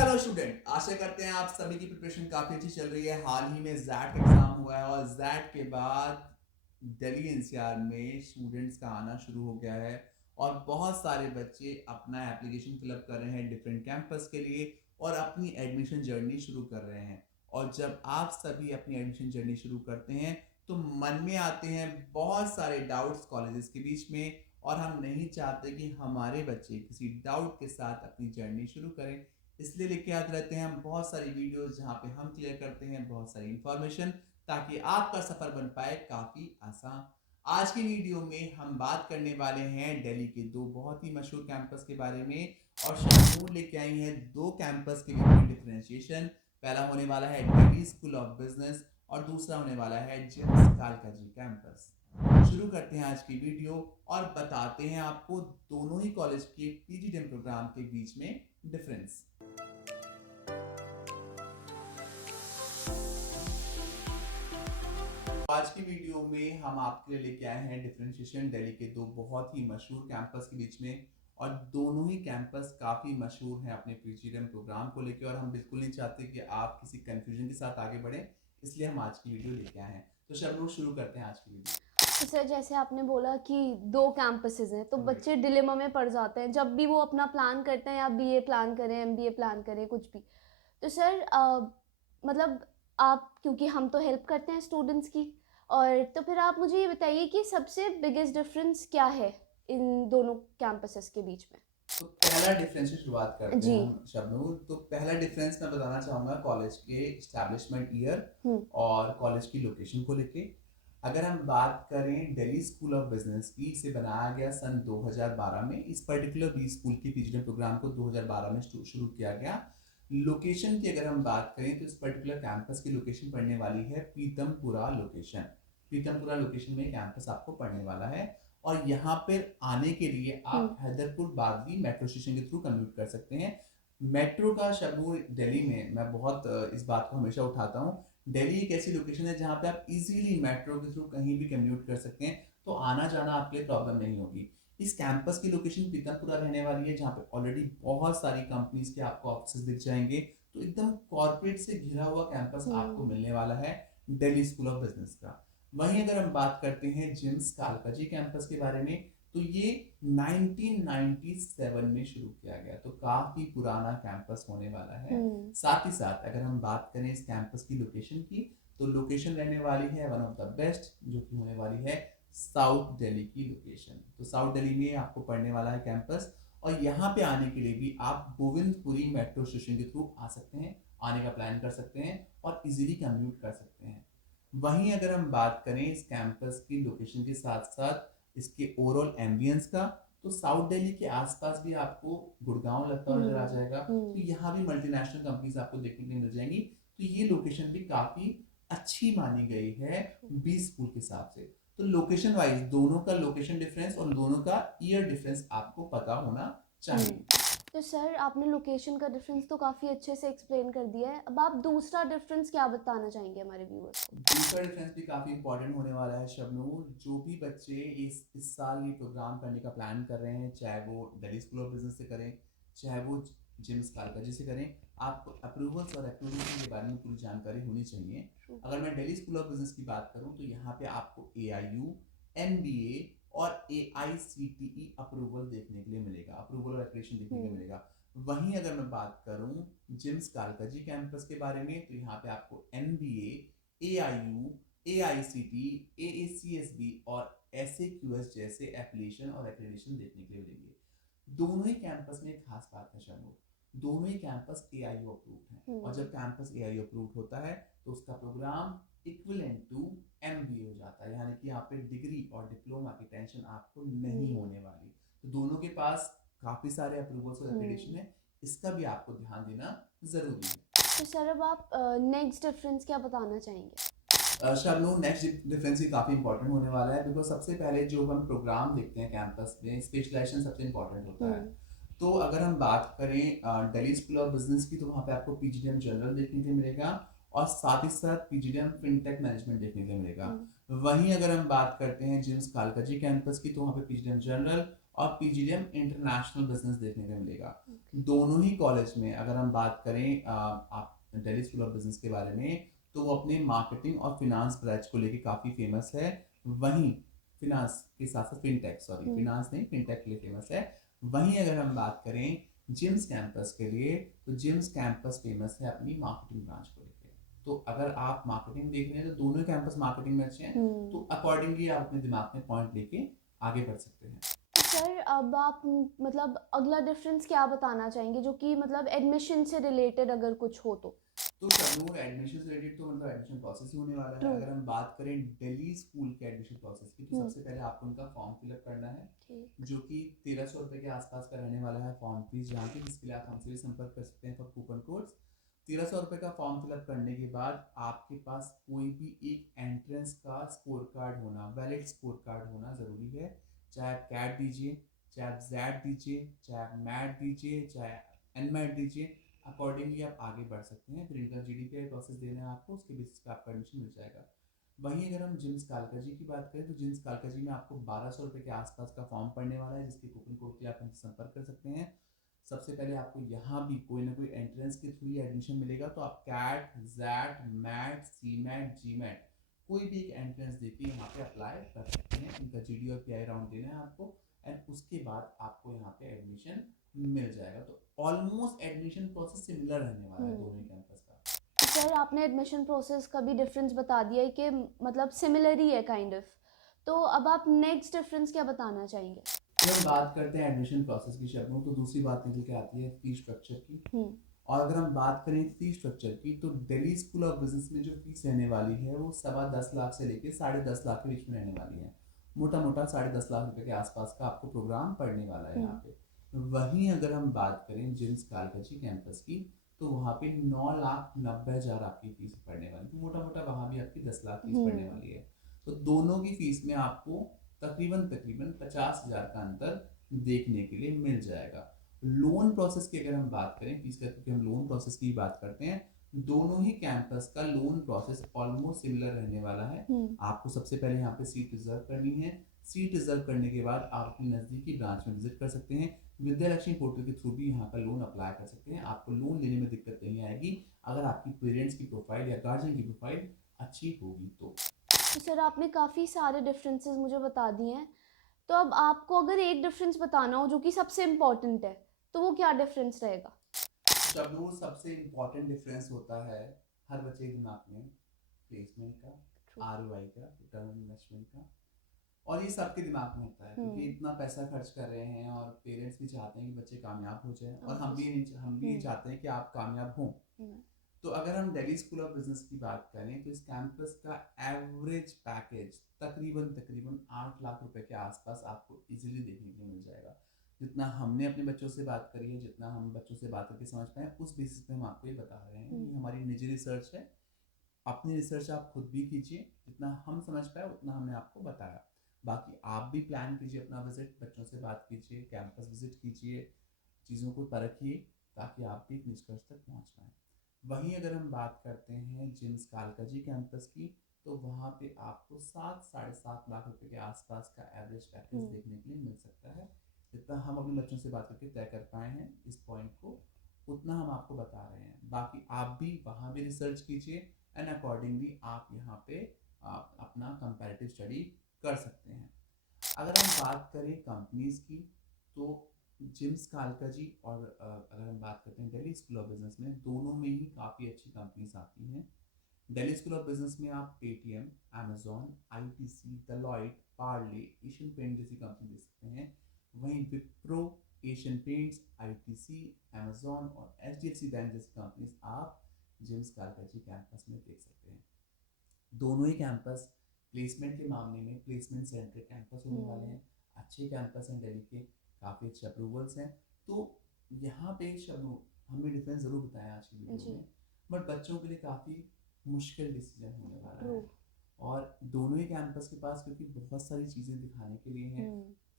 Hello student, आशा करते हैं आप सभी की प्रिपरेशन काफी अच्छी चल रही है। हाल ही में जैट एग्जाम हुआ है और जैट के बाद दिल्ली एनसीआर में स्टूडेंट्स का आना शुरू हो गया है और बहुत सारे बच्चे अपना एप्लीकेशन फिलअप कर रहे हैं डिफरेंट कैंपस के लिए और अपनी एडमिशन जर्नी शुरू कर रहे हैं। और जब आप सभी अपनी एडमिशन जर्नी शुरू करते हैं तो मन में आते हैं बहुत सारे डाउट्स कॉलेजेस के बीच में, और हम नहीं चाहते कि हमारे बच्चे किसी डाउट के साथ अपनी जर्नी शुरू करें। इसलिए लेके आते रहते हैं हम बहुत सारी वीडियोस जहाँ पे हम क्लियर करते हैं बहुत सारी इंफॉर्मेशन, ताकि आपका सफर बन पाए काफी आसान। आज की वीडियो में हम बात करने वाले हैं दिल्ली के दो बहुत ही मशहूर कैंपस के बारे में, और शाहनूर लेके आई हैं दो कैंपस के बीच में डिफरेंशिएशन। पहला होने वाला है दिल्ली स्कूल ऑफ बिजनेस और दूसरा होने वाला है जेम्स कालकाजी कैंपस। शुरू करते हैं आज की वीडियो और बताते हैं आपको दोनों ही कॉलेज के पीजीडीएम प्रोग्राम के बीच में डिफरेंस। आज की वीडियो में हम आपके लिए लेके आए हैं डिफरेंशिएशन दिल्ली के दो बहुत ही मशहूर कैंपस के बीच में, और दोनों ही कैंपस काफ़ी मशहूर हैं अपने पीजीडीएम प्रोग्राम को लेके, और हम बिल्कुल नहीं चाहते कि आप किसी कंफ्यूजन के साथ आगे बढ़ें, इसलिए हम आज की वीडियो लेके आए हैं। तो शबनूर, शुरू करते हैं आज की वीडियो। तो सर, जैसे आपने बोला कि दो कैंपसेस हैं तो बच्चे डिलेमा में पड़ जाते हैं जब भी वो अपना प्लान करते हैं, या बीए प्लान करें, एमबीए प्लान करें, कुछ भी। तो सर मतलब आप, क्योंकि हम तो हेल्प करते हैं स्टूडेंट्स की, और तो फिर आप मुझे ये बताइए कि सबसे बिगेस्ट डिफरेंस क्या है इन दोनों कैंपसेस के बीच में। तो पहला डिफरेंस से शुरुआत करते जी। हैं हम शबनूर। तो पहला डिफरेंस मैं बताना चाहूँगा कॉलेज के इस्टेब्लिशमेंट ईयर और कॉलेज की लोकेशन को लेके। अगर हम बात करें दिल्ली स्कूल ऑफ बिजनेस की, इसे बनाया गया सन 2012 में। इस पर्टिकुलर बी स्कूल के पीजीडीएम प्रोग्राम को 2012 में शुरू किया गया। लोकेशन की अगर हम बात करें तो इस पर्टिकुलर कैंपस की लोकेशन पड़ने वाली है पीतमपुरा लोकेशन। पीतमपुरा लोकेशन में कैंपस आपको पड़ने वाला है, और यहाँ पर आने के लिए आप हैदरपुर बागदी मेट्रो स्टेशन के थ्रू कम्यूट कर सकते हैं। मेट्रो का शबूर दिल्ली में मैं बहुत इस बात को हमेशा उठाता हूँ। दिल्ली एक ऐसी लोकेशन है जहाँ पे आप इजीली मेट्रो के थ्रू कहीं भी कम्यूट कर सकते हैं, तो आना जाना आपके लिए प्रॉब्लम नहीं होगी। इस कैंपस की लोकेशन पीतमपुरा रहने वाली है, जहाँ पे ऑलरेडी बहुत सारी कंपनीज के आपको ऑफिस दिख जाएंगे। तो एकदम कॉर्पोरेट से घिरा हुआ कैंपस आपको मिलने वाला है दिल्ली स्कूल ऑफ बिजनेस का। वहीं अगर हम बात करते हैं जेम्स कालकाजी कैंपस के बारे में, तो ये 1997 में शुरू किया गया, तो काफी पुराना कैंपस होने वाला है। साथ ही साथ अगर हम बात करें इस कैंपस की लोकेशन की, तो लोकेशन रहने वाली है वन ऑफ द बेस्ट, जो कि होने वाली है साउथ दिल्ली की लोकेशन। तो साउथ दिल्ली में आपको पढ़ने वाला है कैंपस, और यहाँ पे आने के लिए भी आप गोविंदपुरी मेट्रो स्टेशन के थ्रू आ सकते हैं, आने का प्लान कर सकते हैं और इजीली कम्यूट कर सकते हैं। वहीं अगर हम बात करें इस कैंपस की लोकेशन के साथ साथ इसके ओवरऑल एम्बियंस का, तो साउथ दिल्ली के आसपास भी आपको गुड़गांव लगता हुआ नजर आ जाएगा। तो यहाँ भी मल्टीनेशनल कंपनीज आपको देखने के लिए मिल जाएंगी। तो ये लोकेशन भी काफी अच्छी मानी गई है बी स्कूल के हिसाब से। तो लोकेशन वाइज दोनों का लोकेशन डिफरेंस और दोनों का ईयर डिफरेंस आपको पता होना चाहिए। तो सर, आपने लोकेशन का डिफरेंस तो काफ़ी अच्छे से एक्सप्लेन कर दिया है। अब आप दूसरा डिफरेंस क्या बताना चाहेंगे हमारे व्यूअर्स को। दूसरा डिफरेंस भी काफ़ी इंपॉर्टेंट होने वाला है शबनूर। जो भी बच्चे इस साल ये प्रोग्राम करने का प्लान कर रहे हैं, चाहे वो दिल्ली स्कूल ऑफ बिजनेस से करें, चाहे वो जेम्स कालकाजी से करें, आपको अप्रूवल्स और एक्नोलेजमेंट के बारे में पूरी जानकारी होनी चाहिए। अगर मैं दिल्ली स्कूल ऑफ बिजनेस की बात करूं तो यहाँ पे आपको AIU, MBA और AICTE अप्रूवल देखने के लिए मिलेगा, अप्रूवल और एक्रेडिटेशन देखने के लिए मिलेगा। वहीं अगर मैं बात करूं जेम्स कालकाजी कैंपस के बारे में, तो यहाँ पे आपको MBA, AIU, AICTE, AACSB और SAQS जैसे एप्लीकेशन और एक्रेडिटेशन देखने के लिए मिलेंगे। दोनों ही कैंपस में एक खास बात है शर्मो, दोनों ही कैंपस AIU अप्रूव्ड है, और जब कैंपस AIU अप्रूव्ड होता है तो उसका प्रोग्राम इक्विवेलेंट टू MBA हो जाता है, यानी कि यहाँ पे डिग्री और डिप्लोमा की टेंशन आपको नहीं होने वाली। तो दोनों के पास काफी सारे अप्रूवल्स और एक्रेडिटेशन है, इसका भी आपको ध्यान देना जरूरी है। तो सर, अब आप नेक्स्ट डिफरेंस क्या बताना चाहेंगे। शबनूर, नेक्स्ट डिफरेंस भी काफ़ी इंपॉर्टेंट होने वाला है, बिकॉज सबसे पहले जो हम प्रोग्राम देखते हैं कैंपस में, स्पेशलाइजेशन सबसे इंपॉर्टेंट होता है। तो अगर हम बात करें दिल्ली स्कूल ऑफ बिजनेस की, तो वहाँ पे आपको पीजीडीएम जनरल देखने को मिलेगा, और साथ ही साथ पीजीडीएम फिनटेक मैनेजमेंट देखने को मिलेगा। वहीं अगर हम बात करते हैं जेम्स कालकाजी कैंपस की, तो वहाँ पे पीजीडीएम जनरल और पीजीडीएम इंटरनेशनल बिजनेस देखने को मिलेगा। Okay. दोनों ही कॉलेज में अगर हम बात करें आप दिल्ली स्कूल ऑफ बिजनेस के बारे में, तो वो अपने मार्केटिंग और फिनांस ब्रांच को लेके काफ़ी फेमस है। वहीं फिनांस के साथ साथ फिनटेक, सॉरी फिनांस नहीं, फिनटेक के लिए फेमस है। वहीं अगर हम बात करें जिम्स कैंपस के लिए, तो जिम्स कैंपस फेमस है अपनी मार्केटिंग ब्रांच को लेके। तो अगर आप मार्केटिंग देख रहे हैं तो दोनों कैंपस मार्केटिंग में अच्छे हैं, तो अकॉर्डिंगली आप अपने दिमाग में पॉइंट लेके आगे बढ़ सकते हैं। तो सर अब आप मतलब अगला डिफरेंस क्या बताना चाहेंगे जो कि मतलब एडमिशन से रिलेटेड अगर कुछ हो तो शबनूर, एडमिशन से रिलेटेड तो मतलब एडमिशन प्रोसेस ही होने वाला है। True. अगर हम बात करें दिल्ली स्कूल के एडमिशन प्रोसेस की, तो हम्म। सबसे पहले आपको उनका फॉर्म फिलअप करना है, ठीक। जो कि 1300 रुपये के आसपास का रहने वाला है फॉर्म फीस यहाँ की, जिसके लिए आप हमसे भी संपर्क कर सकते हैं फॉर कूपन कोड्स। 1300 रुपये का फॉर्म फिलअप करने के बाद आपके पास कोई भी एक एंट्रेंस का स्कोर कार्ड होना, वैलिड स्कोर कार्ड होना ज़रूरी है। चाहे आप कैट दीजिए, चाहे आप जैट दीजिए, चाहे आप मैट दीजिए, चाहे एनमैट दीजिए, अकॉर्डिंगली आप आगे बढ़ सकते हैं। फिर इनका जीडीपीआई प्रोसेस देना है आपको, उसके बेसिस पे आपका एडमिशन मिल जाएगा। वहीं अगर हम जिम्स कालका जी की बात करें, तो जिम्स कालका जी में आपको 1200 रुपये के आसपास का फॉर्म पड़ने वाला है, जिसके कूपन कोड के लिए आप हमसे संपर्क कर सकते हैं। सबसे पहले आपको यहाँ भी कोई ना कोई एंट्रेंस के थ्रू एडमिशन मिलेगा, तो आप कैट, जैट, मैट, सी मैट, जी मैट कोई भी एक एंट्रेंस देके यहाँ पे अप्लाई कर सकते हैं। इनका जीडी और पीआई राउंड देना है आपको, एंड उसके बाद आपको यहाँ पे एडमिशन मिल जाएगा। तो ऑलमोस्ट एडमिशन प्रोसेस सिमिलर रहने वाला है दोनों ही कैंपस का। सर आपने एडमिशन प्रोसेस का भी डिफरेंस बता दिया है कि मतलब सिमिलर ही है काइंड ऑफ, तो अब आप नेक्स्ट डिफरेंस क्या बताना चाहेंगे? जब हम बात करते हैं एडमिशन प्रोसेस की शब्दों, तो दूसरी बात निकल के आती है फीस स्ट्रक्चर की। और अगर हम बात करें फीस स्ट्रक्चर की, तो दिल्ली स्कूल ऑफ बिजनेस में जो फीस रहने वाली है वो 10.25 लाख से लेकर 10.5 लाख के बीच में रहने वाली है। मोटा मोटा 10.5 लाख रुपए के आसपास का आपको प्रोग्राम पढ़ने वाला है यहाँ पे। वहीं अगर हम बात करें जिम्स कालकाजी कैंपस की, तो वहाँ पे 9,90,000 आपकी फीस पड़ने वाली है। मोटा मोटा वहाँ भी आपकी 10 लाख फीस पड़ने वाली है। तो दोनों की फीस में आपको तकरीबन तकरीबन 50,000 का अंतर देखने के लिए मिल जाएगा। लोन प्रोसेस की अगर हम बात करें फीस का, क्योंकि हम लोन प्रोसेस की बात करते हैं, दोनों ही कैंपस का लोन प्रोसेस ऑलमोस्ट सिमिलर रहने वाला है। आपको सबसे पहले यहाँ पे सीट रिजर्व करनी है। सीट रिजर्व करने के बाद आप अपनी नज़दीकी ब्रांच में विजिट कर सकते हैं। विद्या लक्ष्मी पोर्टल के थ्रू भी यहाँ का लोन अप्लाई कर सकते हैं। आपको लोन लेने में दिक्कत नहीं आएगी अगर आपकी पेरेंट्स की प्रोफाइल या गार्जियन की प्रोफाइल अच्छी होगी तो। सर आपने काफ़ी सारे डिफरेंसेस मुझे बता दिए हैं, तो अब आपको अगर एक डिफरेंस बताना हो जो कि सबसे इम्पोर्टेंट है, तो वो क्या डिफरेंस रहेगा? शबनूर, सबसे इम्पोर्टेंट डिफरेंस होता है हर बच्चे के दिमाग में प्लेसमेंट का, आरओआई का, रिटर्न ऑन इन्वेस्टमेंट का। और ये सबके दिमाग में होता है, क्योंकि इतना पैसा खर्च कर रहे हैं और पेरेंट्स भी चाहते हैं कि बच्चे कामयाब हो जाएं, और हम भी चाहते हैं कि आप कामयाब हों। तो अगर हम दिल्ली स्कूल ऑफ बिजनेस की बात करें, तो इस कैंपस का एवरेज पैकेज तकरीबन तकरीबन 8 लाख रुपए के आसपास आपको इजीली देखने को मिल जाएगा। जितना हमने अपने बच्चों से बात करी है, जितना हम बच्चों से बात करके समझ पाए, उस बेसिस पे हम आपको ये बता रहे हैं। ये हमारी निजी रिसर्च है, अपनी रिसर्च आप खुद भी कीजिए, जितना हम समझ पाए उतना हमने आपको बताया। बाकी आप भी प्लान कीजिए अपना विजिट, बच्चों से बात कीजिए, कैंपस विजिट कीजिए, चीज़ों को परखिए, ताकि आप भी एक निष्कर्ष तक पहुंच पाएँ। वहीं अगर हम बात करते हैं जिम्स कालकाजी कैंपस की, तो वहाँ पे आपको 7-7.5 लाख रुपए के आसपास का एवरेज पैकेज देखने के लिए मिल सकता है। जितना हम अपने बच्चों से बात करके तय कर पाए हैं इस पॉइंट को, उतना हम आपको बता रहे हैं। बाकी आप भी वहाँ भी रिसर्च कीजिए, एंड अकॉर्डिंगली आप यहाँ पे अपना कंपैरेटिव स्टडी कर सकते हैं। अगर हम बात करें कंपनीज की, तो जिम्स कालकाजी और अगर हम बात करते हैं दिल्ली स्कूल ऑफ बिजनेस में, दोनों में ही काफ़ी अच्छी कंपनीज आती हैं। दिल्ली स्कूल ऑफ बिजनेस में आप Paytm, Amazon, ITC, Deloitte, Parle, Asian paint जैसी कंपनी देख सकते हैं। वहीं Wipro, Asian paints, ITC, Amazon और एचडीएफसी बैंक जैसी कंपनीज आप जिम्स कालकाजी कैंपस में देख सकते हैं। दोनों ही कैंपस प्लेसमेंट के मामले में प्लेसमेंट सेंट्रिक कैंपस होने वाले हैं। अच्छे कैंपस हैं दिल्ली के, काफ़ी अच्छे अप्रूवल्स हैं। तो यहाँ पे शब्दों हमने डिफरेंस ज़रूर बताया आज की वीडियो में, बट बच्चों के लिए काफ़ी मुश्किल डिसीजन होने वाला है। और दोनों ही कैंपस के पास क्योंकि बहुत सारी चीज़ें दिखाने के लिए हैं,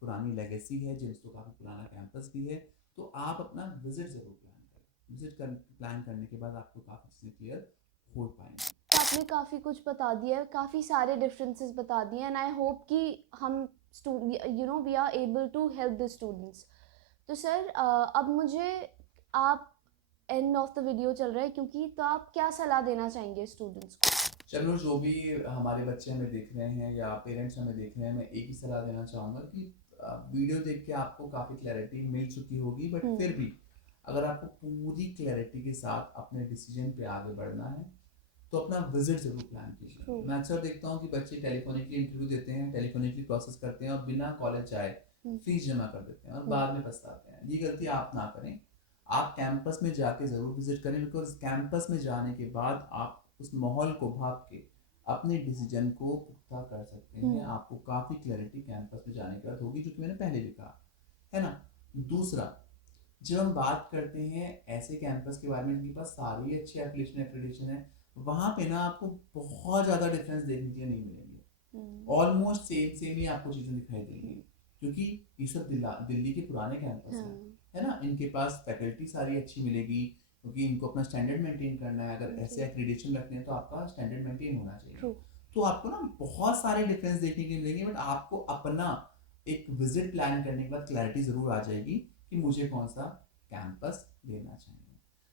पुरानी लेगेसी है, जिम्स तो काफ़ी पुराना कैंपस भी है, तो आप अपना विजिट ज़रूर प्लान करें। प्लान करने के बाद आपको काफ़ी चीज़ें क्लियर हो पाएंगी। तो आपने काफ़ी कुछ बता दिया है, काफ़ी सारे डिफरेंसेस बता दिए, एंड आई होप कि हम we are able to help the students. तो सर अब मुझे आप एंड ऑफ द वीडियो चल रहा है क्योंकि, तो आप क्या सलाह देना चाहेंगे स्टूडेंट्स को? चलो, जो भी हमारे बच्चे हमें देख रहे हैं या पेरेंट्स हमें देख रहे हैं, मैं एक ही सलाह देना चाहूँगा कि वीडियो देख के आपको काफ़ी क्लैरिटी मिल चुकी होगी, बट फिर भी अगर आपको पूरी क्लैरिटी के साथ अपने डिसीजन पे आगे बढ़ना है तो अपना विजिट ज़रूर प्लान कीजिए। True. मैं अक्सर देखता हूँ कि बच्चे टेलीफोनिकली इंटरव्यू देते हैं, टेलीफोनिकली प्रोसेस करते हैं और बिना कॉलेज जाए फीस जमा कर देते हैं और बाद में पछताते हैं। ये गलती आप ना करें। आप कैंपस में जाके ज़रूर विजिट करें, बिकॉज कैंपस में जाने के बाद आप उस माहौल को भाप के अपने डिसीजन को पुख्ता कर सकते हैं। आपको काफ़ी क्लैरिटी कैंपस में जाने के बाद होगी, जो कि मैंने पहले भी कहा है ना। दूसरा, जब हम बात करते हैं ऐसे कैंपस के बारे में जिनके पास सारी अच्छी एक्रेडिटेशन है, वहाँ पे ना आपको बहुत ज़्यादा डिफरेंस देखने के लिए नहीं मिलेंगे। ऑलमोस्ट सेम सेम ही आपको चीज़ें दिखाई देंगी, क्योंकि ये सब दिल्ली के पुराने कैंपस हैं, है ना। इनके पास फैकल्टी सारी अच्छी मिलेगी, क्योंकि इनको अपना स्टैंडर्ड मेंटेन करना है। अगर ऐसे एक्रेडिटेशन रखने हैं तो आपका स्टैंडर्ड मेंटेन होना चाहिए। तो आपको ना बहुत सारे डिफरेंस देखने के लिए मिलेंगे, बट आपको अपना एक विजिट प्लान करने के बाद क्लैरिटी ज़रूर आ जाएगी कि मुझे कौन सा कैंपस लेना चाहिए।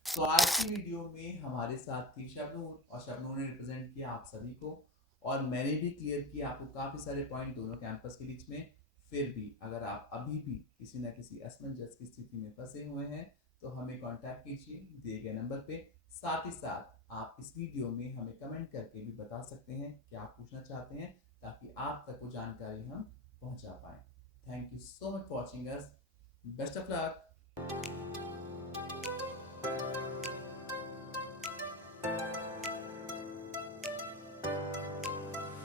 तो आज की वीडियो में हमारे साथ थी शबनूर, और शबनूर ने रिप्रेजेंट किया आप सभी को, और मैंने भी क्लियर किया आपको काफ़ी सारे पॉइंट दोनों कैंपस के बीच में। फिर भी अगर आप अभी भी किसी न किसी असमंजस की स्थिति में फंसे हुए हैं तो हमें कांटेक्ट कीजिए दिए गए नंबर पे। साथ ही साथ आप इस वीडियो में हमें कमेंट करके भी बता सकते हैं कि आप पूछना चाहते हैं, ताकि आप तक वो जानकारी हम पहुंचा पाएँ। Thank you so much for watching us. Best of luck.